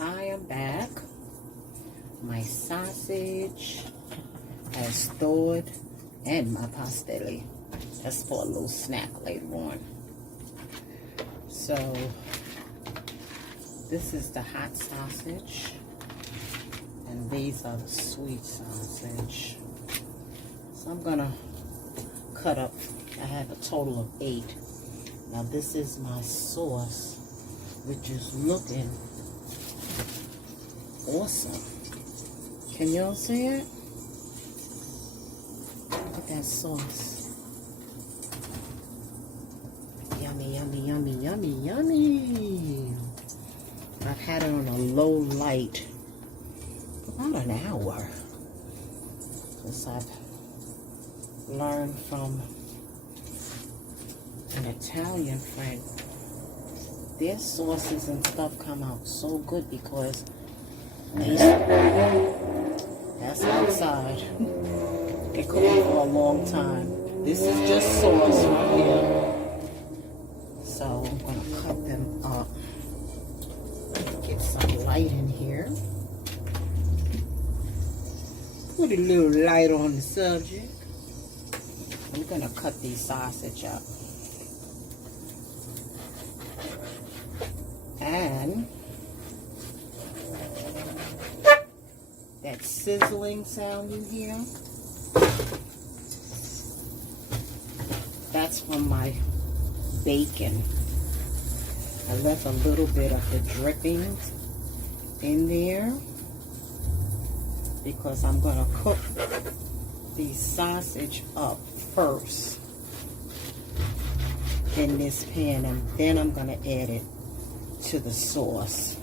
I am back. My sausage has thawed and my pastelli. That's for a little snack later on. So this is the hot sausage and these are the sweet sausage. So I'm gonna cut up. I have a total of 8. Now this is my sauce, which is looking awesome. Can y'all see it? Look at that sauce. Yummy, yummy, yummy, yummy, yummy. I've had it on a low light for about an hour. Because I've learned from an Italian friend. Their sauces and stuff come out so good because that's outside. They cook it for a long time. This is just sauce right here. So I'm going to cut them up. Get some light in here. Put a little light on the subject. I'm going to cut these sausage up. And that sizzling sound you hear, that's from my bacon. I left a little bit of the drippings in there because I'm going to cook the sausage up first in this pan, and then I'm going to add it to the sauce.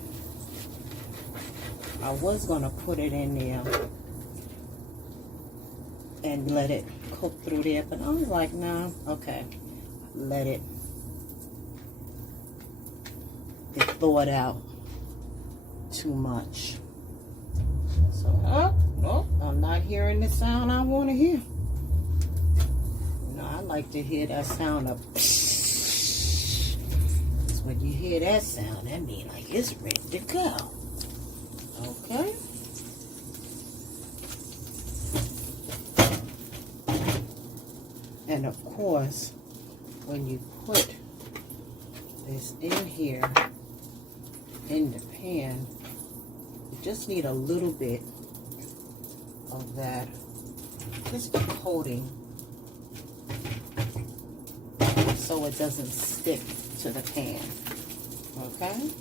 I was going to put it in there and let it cook through there, but I was like, nah, okay, let it thaw it out too much. So, no, I'm not hearing the sound I want to hear. You know, I like to hear that sound of psh. When you hear that sound, that means like it's ready to go. Okay. And of course, when you put this in here in the pan, you just need a little bit of that, just a coating, so it doesn't stick to the pan. Okay?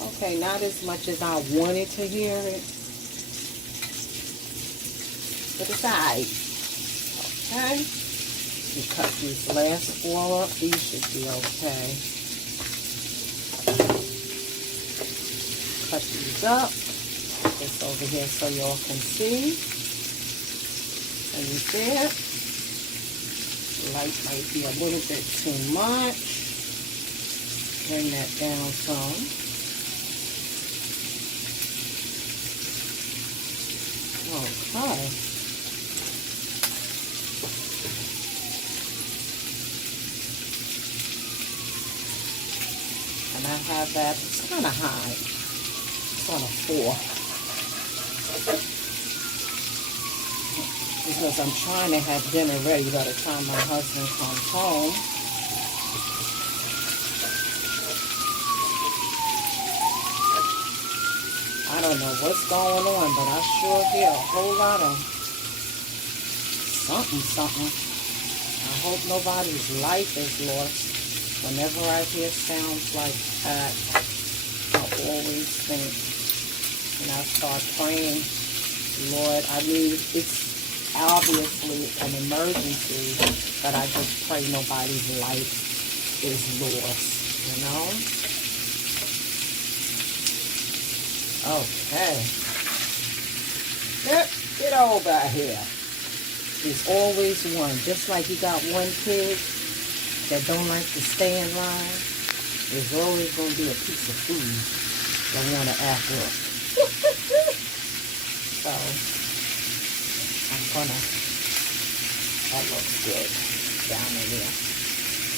Okay, not as much as I wanted to hear it, but it's alright. Okay? You cut these last 4 up, these should be okay. Cut these up. This over here so y'all can see. And you see it? Light might be a little bit too much. Bring that down some. Okay. And I have that, it's kind of high. It's on a 4. Because I'm trying to have dinner ready by the time my husband comes home. I don't know what's going on, but I sure hear a whole lot of something. I hope nobody's life is lost. Whenever I hear sounds like that, I always think, and I start praying, Lord, I mean, it's obviously an emergency, but I just pray nobody's life is lost, you know? Okay. Get over here. There's always one. Just like you got one kid that don't like to stay in line, there's always going to be a piece of food that want to act up. So, I'm going to, that looks good down in there.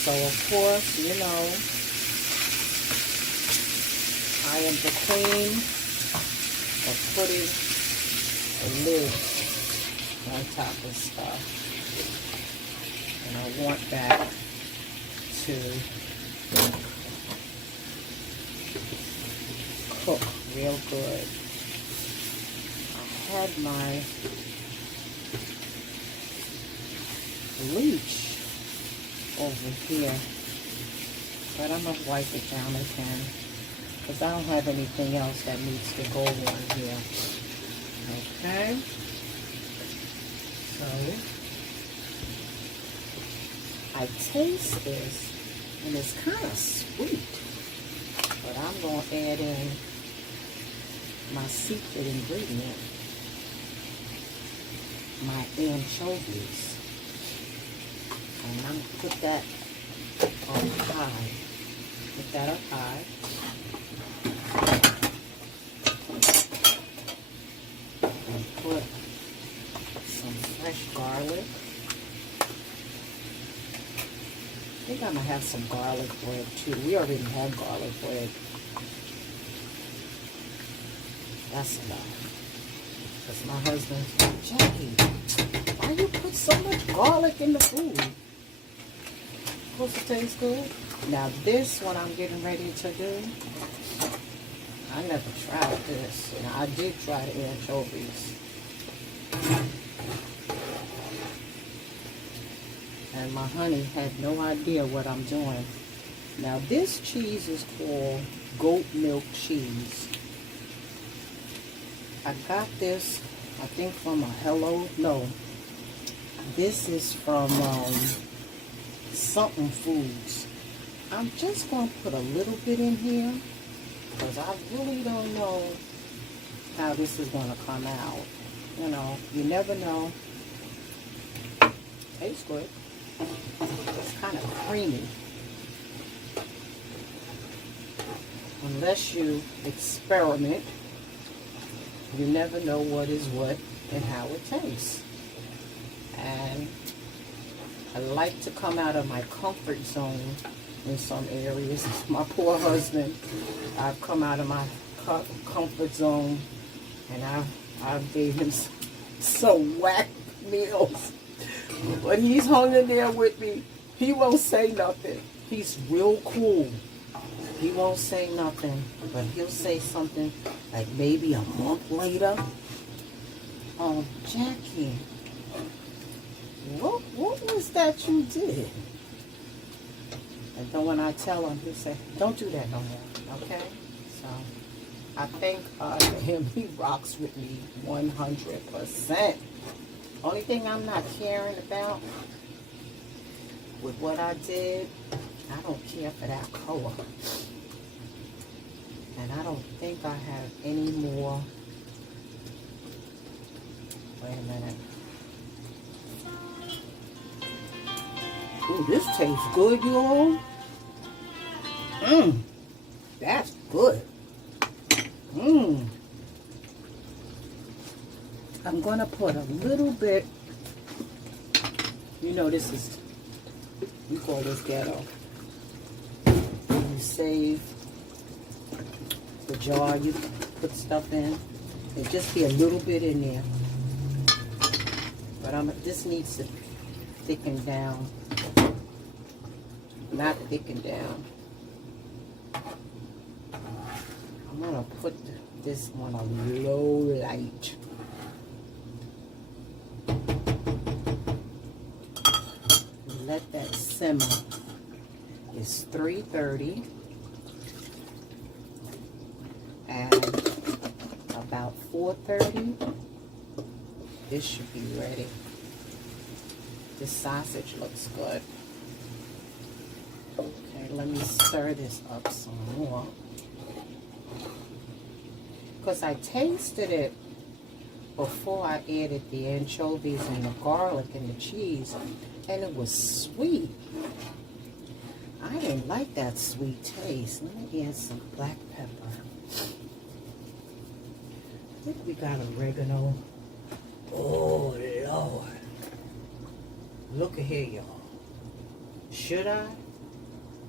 So, of course, you know, am the queen of putting a lid on top of stuff. And I want that to cook real good. I had my bleach over here, but I'm going to wipe it down again because I don't have anything else that needs to go on here. Okay, so I taste this and it's kind of sweet, but I'm going to add in my secret ingredient, my anchovies. And I'm going to put that on high. Put that up high. And put some fresh garlic. I think I'm going to have some garlic bread too. We already have garlic bread. That's enough. Because my husband's like, Jackie, why you put so much garlic in the food? Supposed to taste good. Now this one I'm getting ready to do, I never tried this. Now I did try the anchovies. And my honey had no idea what I'm doing. Now this cheese is called goat milk cheese. I got this, I think from this is from something foods. I'm just going to put a little bit in here because I really don't know how this is going to come out. You know, you never know. Tastes good. It's kind of creamy. Unless you experiment, you never know what is what and how it tastes. And I like to come out of my comfort zone in some areas. My poor husband, I've come out of my comfort zone and I've gave him some whack meals. But he's hung in there with me. He won't say nothing. He's real cool. He won't say nothing, but he'll say something like maybe a month later. Oh, Jackie, what was that you did? And then when I tell him, he'll say, don't do that no more, okay? So I thank God for him. He rocks with me 100%. Only thing I'm not caring about with what I did, I don't care for that color. And I don't think I have any more. Wait a minute. Ooh, this tastes good, y'all. That's good. I'm gonna put a little bit, you know, this is, we call this ghetto. You save the jar you put stuff in. It just be a little bit in there. But this needs to thicken down. Not thicken down. I'm gonna put this on a low light. Let that simmer. It's 3:30. And about 4:30, this should be ready. This sausage looks good. Okay, let me stir this up some more. Because I tasted it before I added the anchovies and the garlic and the cheese, and it was sweet. I didn't like that sweet taste. Let me add some black pepper. I think we got oregano. Oh, Lord. Look at here, y'all. Should I?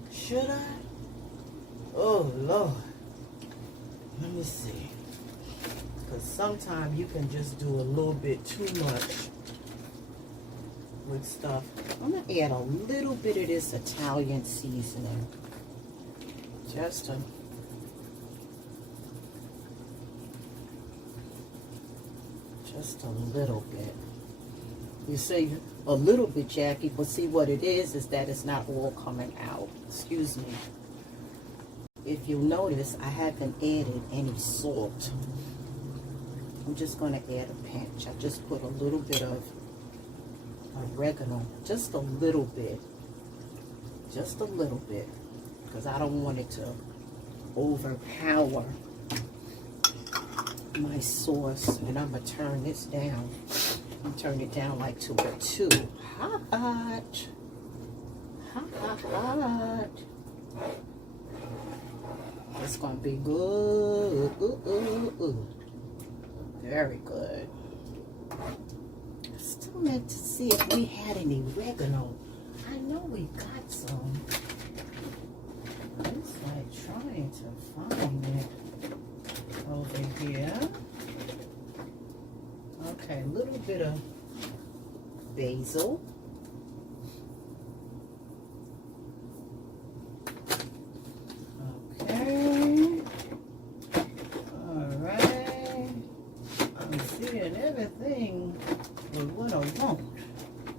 Should I? Oh, Lord. Let me see. Because sometimes you can just do a little bit too much with stuff. I'm going to add a little bit of this Italian seasoning. Just a little bit. You say a little bit, Jackie, but see what it is that it's not all coming out. Excuse me. If you notice, I haven't added any salt. I'm just going to add a pinch. I just put a little bit of oregano. Just a little bit. Just a little bit. Because I don't want it to overpower my sauce. And I'm going to turn this down. I'm turning it down like to a 2. Hot. Hot, hot, hot. It's going to be good. Very good. I still meant to see if we had any oregano. I know we got some. It's like trying to find it over here. Okay, a little bit of basil. Okay. All right. I'm seeing everything with what I want.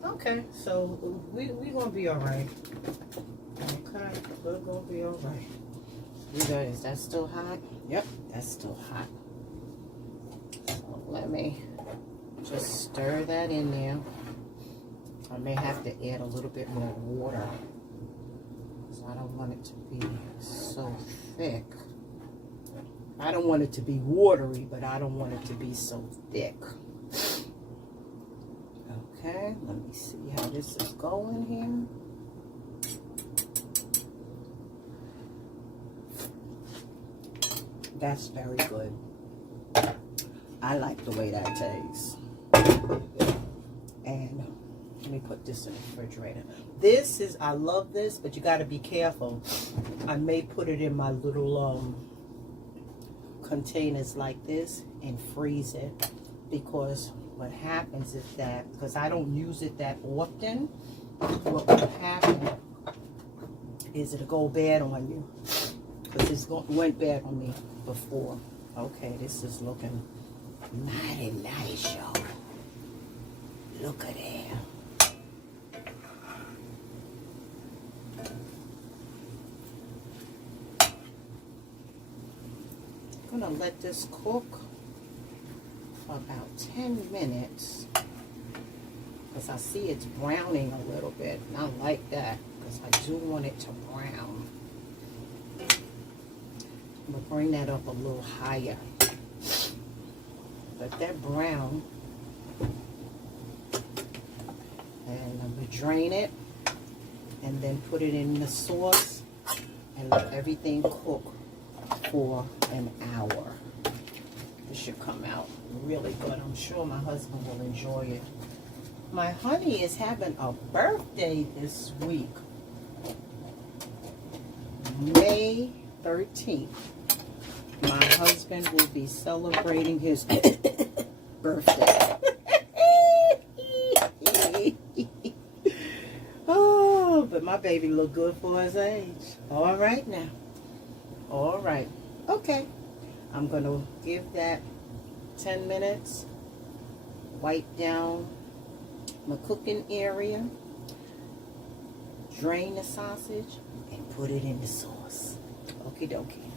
Okay, so we're going to be all right. Okay, we're going to be all right. You guys, is that still hot? Yep, that's still hot. So let me just stir that in there. I may have to add a little bit more water because I don't want it to be so thick. I don't want it to be watery, but I don't want it to be so thick. Okay, let me see how this is going here. That's very good. I like the way that tastes. And let me put this in the refrigerator. This is, I love this, but you got to be careful. I may put it in my little containers like this and freeze it, because what happens is that, because I don't use it that often, what will happen is it'll go bad on you. Because it went bad on me before. Okay, this is looking mighty nice, y'all. Look at that. I'm gonna let this cook for about 10 minutes. Because I see it's browning a little bit. And I like that, because I do want it to brown. I'm going to bring that up a little higher. Let that brown. And I'm going to drain it. And then put it in the sauce. And let everything cook for an hour. This should come out really good. I'm sure my husband will enjoy it. My honey is having a birthday this week. May 13th. My husband will be celebrating his birthday. Oh, but my baby look good for his age. All right now. All right. Okay. I'm going to give that 10 minutes. Wipe down my cooking area. Drain the sausage and put it in the sauce. Okie dokie.